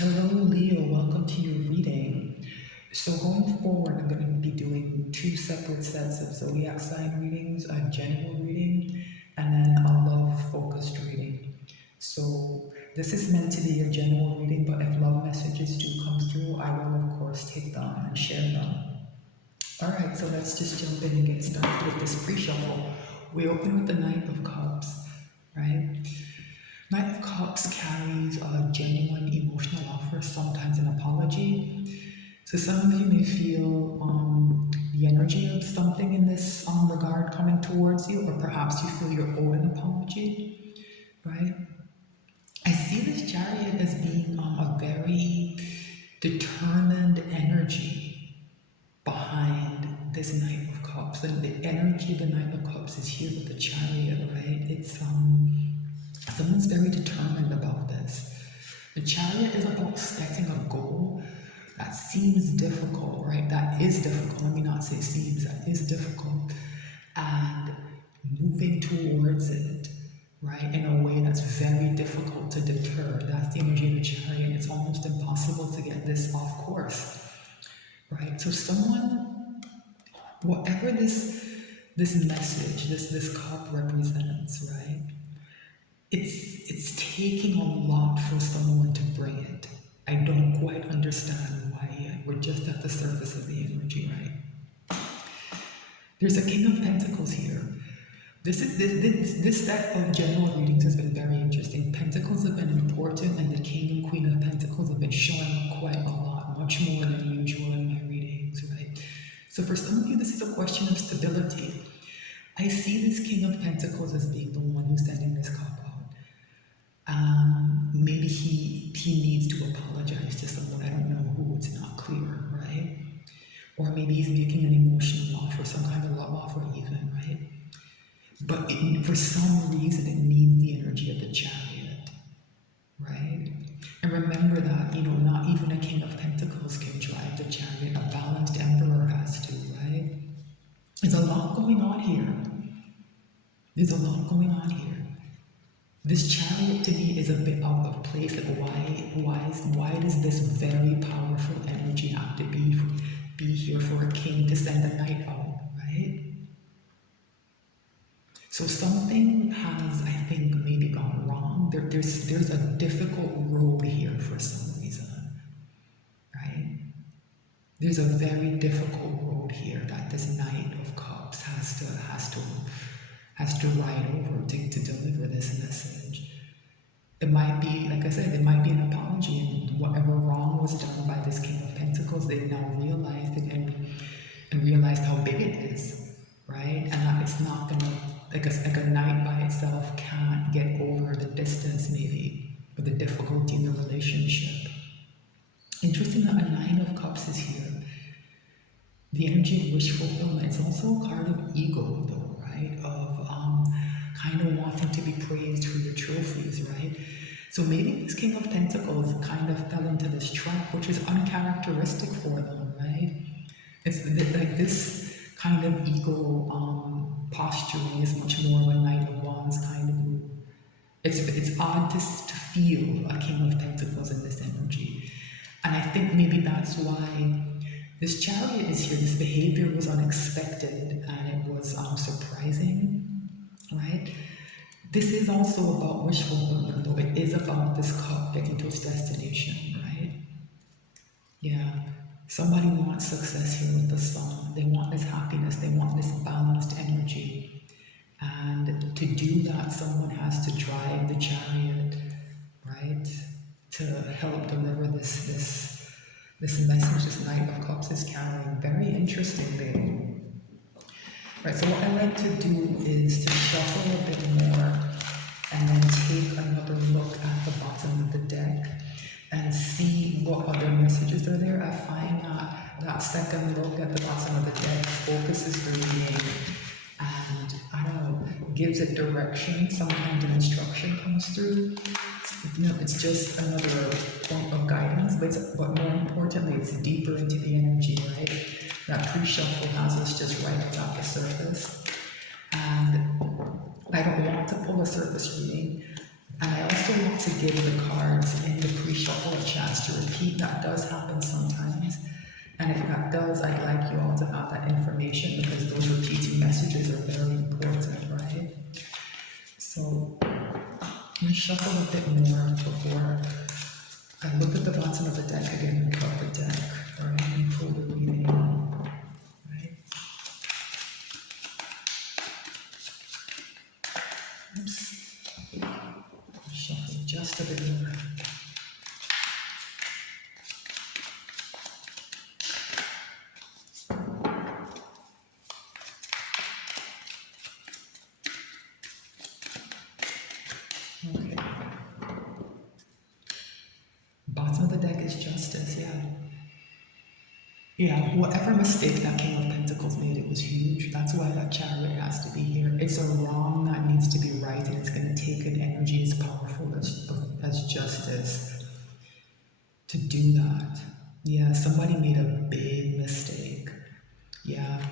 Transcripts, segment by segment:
Hello, Leo. Welcome to your reading. So, going forward, I'm going to be doing two separate sets of zodiac sign readings, a general reading, and then a love focused reading. So, this is meant to be a general reading, but if love messages do come through, I will, of course, take them and share them. Alright, so let's just jump in and get started with this pre shuffle. We open with the Knight of Cups, right? Knight of Cups carries a genuine emotional offer, sometimes an apology. So some of you may feel the energy of something in this regard coming towards you, or perhaps you feel you're owed an apology, right? I see this Chariot as being a very determined energy behind this Knight of Cups, and the energy of the Knight of Cups is here with the Chariot, right? It's someone's very determined about this. The Chariot is about setting a goal that seems difficult, right? That is difficult. Let me not say seems, that is difficult. And moving towards it, right, in a way that's very difficult to deter. That's the energy of the Chariot. It's almost impossible to get this off course, right? So someone, whatever this message, this cup represents, right? It's taking a lot for someone to bring it. I don't quite understand why yet. We're just at the surface of the energy, right? There's a King of Pentacles here. This set of general readings has been very interesting. Pentacles have been important, and the King and Queen of Pentacles have been showing up quite a lot, much more than usual in my readings, right? So for some of you, this is a question of stability. I see this King of Pentacles as being the one who's sending this cup out. Maybe he needs to apologize to someone. I don't know who. It's not clear, right? Or maybe he's making an emotional offer, some kind of love offer even, right? But for some reason, it needs the energy of the Chariot, right? And remember that, not even a King of Pentacles can drive the Chariot. A balanced Emperor has to, right? There's a lot going on here. There's a lot going on here. This Chariot to me is a bit out of place. Like, why does this very powerful energy have to be here for a king to send a knight out, right? So something has, I think, maybe gone wrong. There's a difficult road here for some reason, right? There's a very difficult road here that this Knight of Cups has to ride over to deliver this message. It might be, like I said, it might be an apology, and whatever wrong was done by this King of Pentacles, they've now realized it and realized how big it is, right? And that it's not gonna, like a knight by itself can't get over the distance, maybe, or the difficulty in the relationship. Interesting that a Nine of Cups is here. The energy of wish fulfillment. It's also a card of ego, though, right? Of kind of wanting to be praised for your trophies, right? So maybe this King of Pentacles kind of fell into this trap, which is uncharacteristic for them, right? It's like this kind of ego posturing is much more of a Knight of Wands kind of move. It's odd to feel a King of Pentacles in this energy. And I think maybe that's why this Chariot is here. This behavior was unexpected and it was surprising, right? This is also about wish fulfillment, though. It is about this cup getting to its destination, right? Yeah. Somebody wants success here with the Sun. They want this happiness. They want this balanced energy. And to do that, someone has to drive the Chariot, right? To help deliver this message this Knight of Cups is carrying. Very interesting, baby. Right, so what I like to do is to shuffle a bit more and then take another look at the bottom of the deck and see what other messages are there. I find that second look at the bottom of the deck focuses the reading and, I don't know, gives it direction. Sometimes an instruction comes through. It's just another point of guidance, but more importantly, it's deeper into the energy, right? That pre-shuffle has us just right at the surface. And I don't want to pull a surface reading, and I also want to give the cards in the pre-shuffle a chance to repeat, that does happen sometimes. And if that does, I'd like you all to have that information because those repeating messages are very important, right? So I'm going to shuffle a bit more before I look at the bottom of the deck again and cut the deck, right? And pull the reading, right? Oops. Shuffle just a bit more. Okay. Bottom of the deck is justice, yeah. Yeah, whatever mistake that King of Pentacles made, it was huge. That's why that Chariot has to be here. It's a wrong that needs to be right, and it's going to take an energy as powerful as justice to do that. Yeah, somebody made a big mistake. Yeah.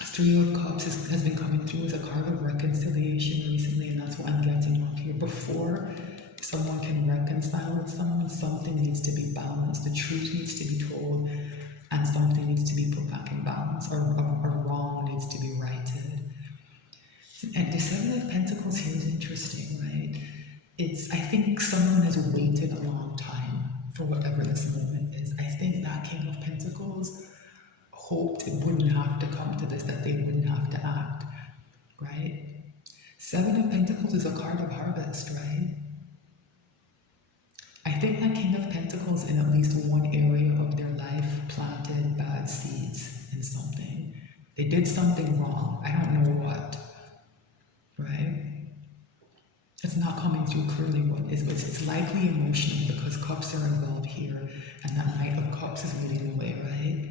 Three of Cups has been coming through as a card of reconciliation recently, and that's what I'm getting off here. Before someone can reconcile with someone, something needs to be balanced. The truth needs to be told, and something needs to be put back in balance, or wrong needs to be righted. And the Seven of Pentacles here is interesting, right? I think someone has waited a long time for whatever this moment is. I think that King of Pentacles hoped it wouldn't have to come to this, that they wouldn't have to act, right? Seven of Pentacles is a card of harvest, right? I think that King of Pentacles in at least one area of their life planted bad seeds in something. They did something wrong. I don't know what, right? It's not coming through clearly what is, but it's likely emotional because cups are involved here, and that Knight of Cups is leading the way, right?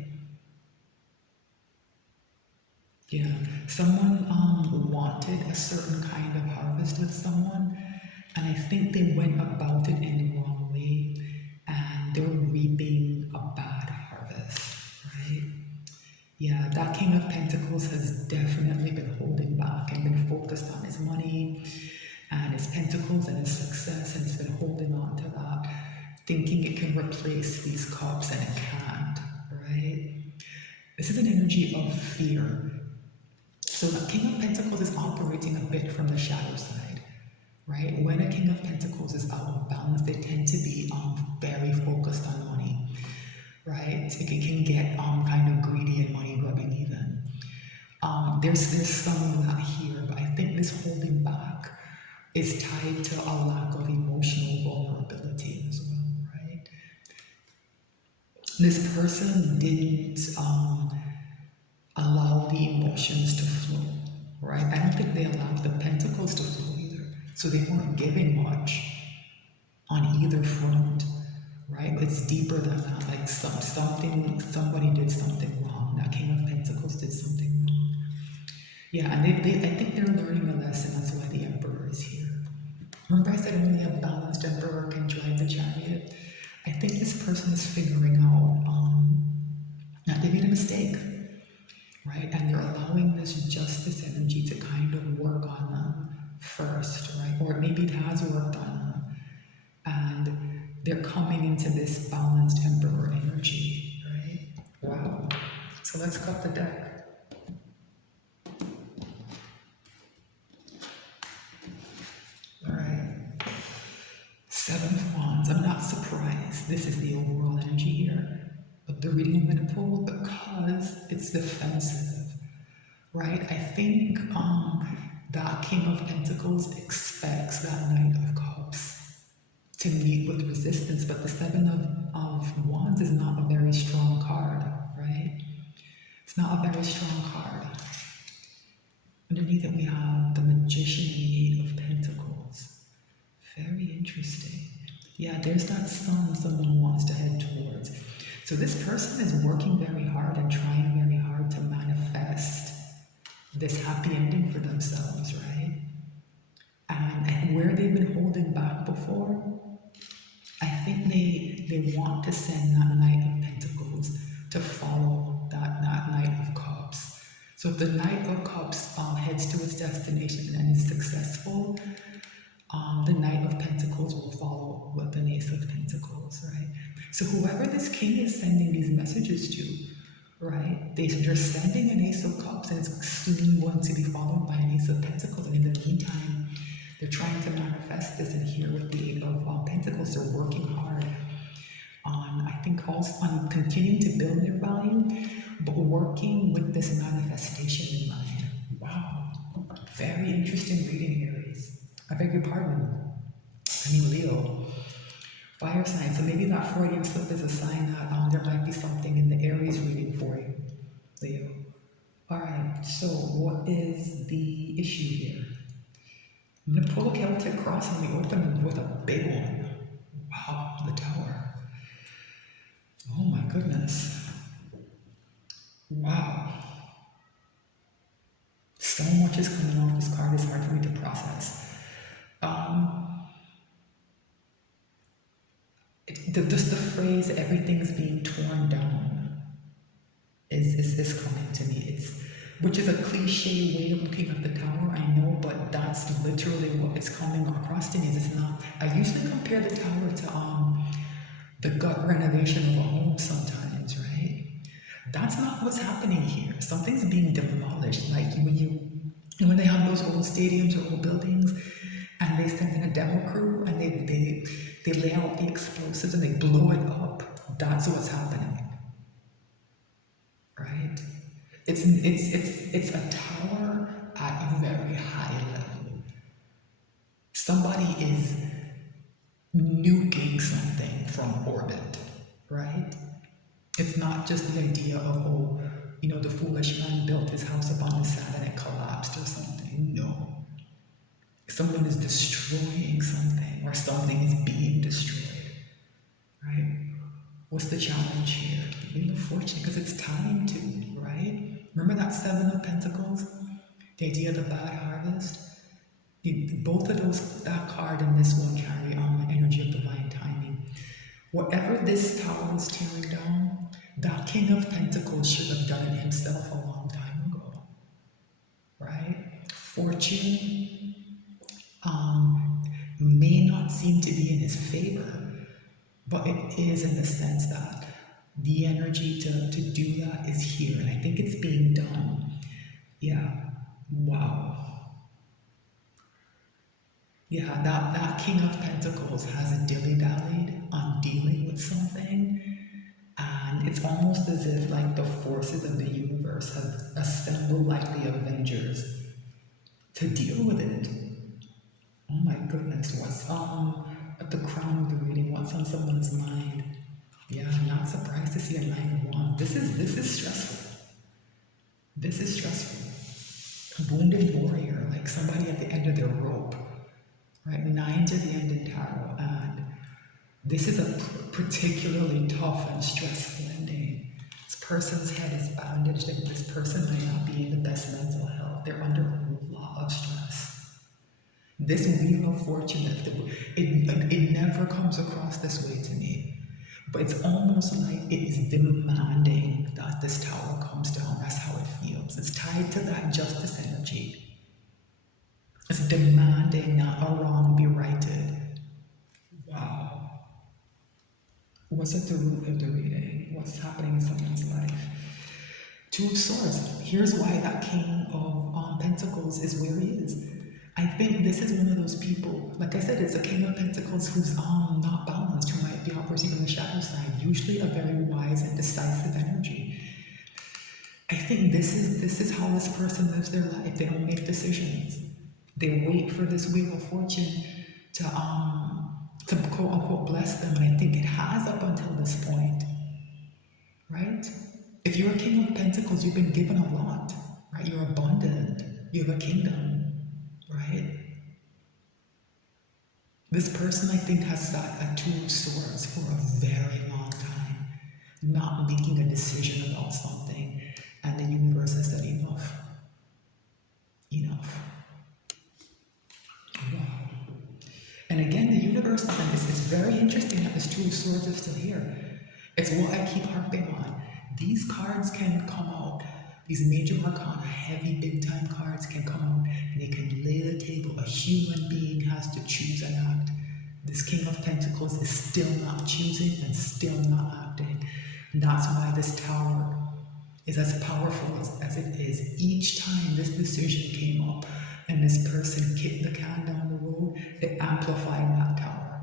Yeah, someone wanted a certain kind of harvest with someone, and I think they went about it in the wrong way, and they're reaping a bad harvest, right? Yeah, that King of Pentacles has definitely been holding back and been focused on his money and his pentacles and his success, and he's been holding on to that, thinking it can replace these cups, and it can't, right? This is an energy of fear. So the King of Pentacles is operating a bit from the shadow side, right? When a King of Pentacles is out of balance, they tend to be very focused on money, right? It can get kind of greedy and money grubbing even. There's some of that here, but I think this holding back is tied to a lack of emotional vulnerability as well, right? This person didn't allow the emotions to flow, right? I don't think they allowed the pentacles to flow either. So they weren't giving much on either front, right? It's deeper than that. Like somebody did something wrong. That King of Pentacles did something wrong. Yeah, and I think they're learning a lesson. That's why the Emperor is here. Remember I said only a balanced Emperor can drive the Chariot? I think this person is figuring out that they made a mistake, right? And they're allowing this justice energy to kind of work on them first, right? Or maybe it has worked on them. And they're coming into this balanced Emperor energy, right? Wow. So let's cut the deck. All right. Seven of Wands. I'm not surprised. This is the overall energy here of the reading I'm going to pull because it's defensive, right? I think that King of Pentacles expects that Knight of Cups to meet with resistance, but the Seven of Wands is not a very strong card, right? It's not a very strong card. Underneath it we have the Magician and the Eight of Pentacles. Very interesting. Yeah, there's that sun someone wants to head towards. So this person is working very hard and trying very hard to manifest this happy ending for themselves, right? And where they've been holding back before, I think they want to send that Knight of Pentacles to follow that Knight of Cups. So if the Knight of Cups heads to its destination and is successful, the Knight of Pentacles will follow with the Ace of Pentacles. So whoever this king is sending these messages to, right? They're sending an Ace of Cups, and it's soon going to be followed by an Ace of Pentacles. And in the meantime, they're trying to manifest this. And here with the Eight of Pentacles, they're working hard on, I think, also on continuing to build their value, but working with this manifestation in mind. Wow, very interesting reading, Aries. I beg your pardon. I mean, Leo. Fire sign. So maybe that Freudian slip is a sign that there might be something in the Aries reading for you, Leo. All right. So what is the issue here? I'm gonna pull a Celtic cross, and we open with a big one. Wow, the Tower. Oh my goodness. Wow. So much is coming off this card. It's hard for me to process. Just the phrase "everything's being torn down" is coming to me. Which is a cliche way of looking at the Tower, I know, but that's literally what it's coming across to me. It's not. I usually compare the Tower to the gut renovation of a home sometimes, right? That's not what's happening here. Something's being demolished. Like when they have those old stadiums or old buildings, and they send in a demo crew, and they lay out the explosives and they blow it up. That's what's happening, right? It's a tower at a very high level. Somebody is nuking something from orbit, right? It's not just the idea of, the foolish man built his house upon the sand and it collapsed or something. No. Someone is destroying something, or something is being destroyed, right? What's the challenge here? Wheel of Fortune, because it's time to, right? Remember that Seven of Pentacles? The idea of the bad harvest? Both of those, that card and this one, carry on the energy of divine timing. Whatever this tower is tearing down, that King of Pentacles should have done it himself a long time ago, right? Fortune may not seem to be in his favor, but it is in the sense that the energy to do that is here, and I think it's being done. Yeah. Wow. Yeah, that King of Pentacles has dilly-dallied on dealing with something, and it's almost as if like the forces of the universe have assembled like the Avengers to deal with it. Oh my goodness, what's at the crown of the reading? What's on someone's mind? Yeah, I'm not surprised to see a 9 of Wands. This is stressful. This is stressful. A wounded warrior, like somebody at the end of their rope. Right? 9s are the end in tarot, and this is a particularly tough and stressful ending. This person's head is bandaged, and this person might not be in the best mental health. They're under a lot of stress. This Wheel of Fortune, it never comes across this way to me. But it's almost like it is demanding that this tower comes down. That's how it feels. It's tied to that justice energy. It's demanding that a wrong be righted. Wow. What's at the root of the reading? What's happening in someone's life? Two of Swords. Here's why that King of Pentacles is where he is. I think this is one of those people, like I said, it's a King of Pentacles who's not balanced, who might be operating on the shadow side, usually a very wise and decisive energy. I think this is how this person lives their life. They don't make decisions. They wait for this Wheel of Fortune to quote unquote bless them, and I think it has up until this point, right? If you're a King of Pentacles, you've been given a lot, right? You're abundant. You have a kingdom. Right? This person, I think, has sat at Two of Swords for a very long time, not making a decision about something, and the universe has said enough. Enough. Wow. And again, the universe, it's very interesting that this Two of Swords is still here. It's what I keep harping on. These cards can come out. These major arcana, heavy, big-time cards can come out and they can lay the table. A human being has to choose an act. This King of Pentacles is still not choosing and still not acting. And that's why this Tower is as powerful as it is. Each time this decision came up and this person kicked the can down the road, it amplified that Tower.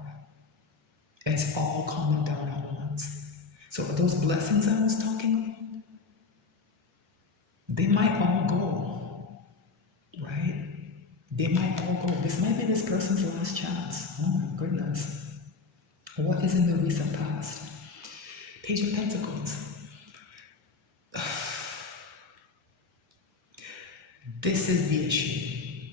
It's all coming down at once. So those blessings I was talking about, they might all go, right? They might all go. This might be this person's last chance. Oh my goodness. What is in the recent past? Page of Pentacles. This is